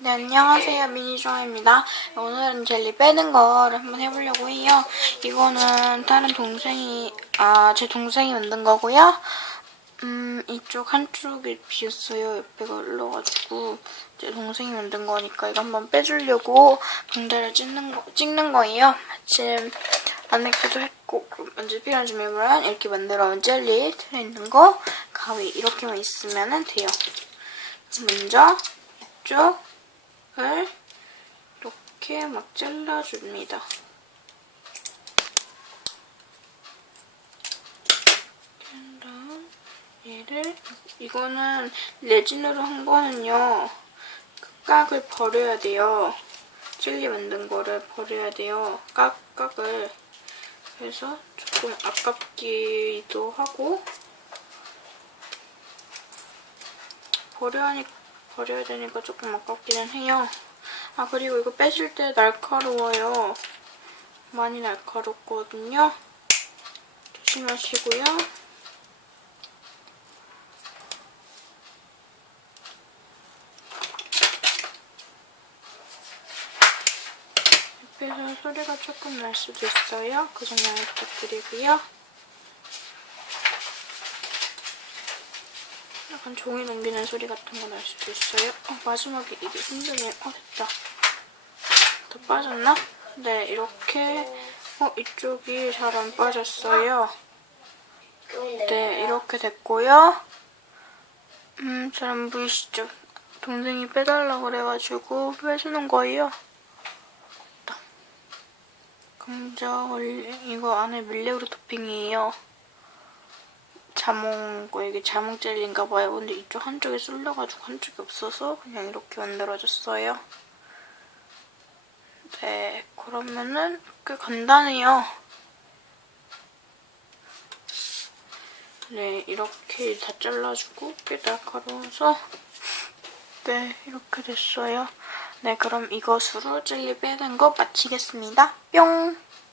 네, 안녕하세요. 미니조아입니다. 오늘은 젤리 빼는 거를 한번 해보려고 해요. 이거는 다른 동생이, 아, 제 동생이 만든 거고요. 음, 이쪽 한쪽이 비었어요. 옆에가 흘러가지고. 제 동생이 만든 거니까 이거 한번 빼주려고 방자를 찍는, 거, 찍는 거예요. 마침 안 했기도 했고, 먼저 필요한 준비물은 이렇게 만들어 온 젤리 틀에 있는 거, 가위 이렇게만 있으면 돼요. 먼저 이쪽 을 이렇게 막 잘라줍니다. 다음 얘를 이거는 레진으로 한 거는요 그 깍을 버려야 돼요. 젤리 만든 거를 버려야 돼요. 깍, 깍을 그래서 조금 아깝기도 하고 버려야, 하니, 버려야 되니까 조금 아깝기는 해요. 아 그리고 이거 빼실 때 날카로워요. 많이 날카롭거든요. 조심하시고요. 옆에서 소리가 조금 날 수도 있어요. 그 점을 부탁드리고요. 약간 종이 넘기는 소리 같은 거 날 수도 있어요. 어, 마지막에 이게 힘드네. 어, 됐다. 더 빠졌나? 네, 이렇게. 어, 이쪽이 잘 안 빠졌어요. 네, 이렇게 됐고요. 음, 잘 안 보이시죠? 동생이 빼달라고 그래가지고 빼주는 거예요. 감자 올리, 이거 안에 밀레우르 토핑이에요. 자몽, 거 이게 자몽 젤리인가 봐요. 근데 이쪽 한쪽에 쏠려가지고 한쪽이 없어서 그냥 이렇게 만들어졌어요. 네, 그러면은 꽤 간단해요. 네, 이렇게 다 잘라주고 꽤 날카로워서 네, 이렇게 됐어요. 네, 그럼 이것으로 젤리 빼는 거 마치겠습니다. 뿅!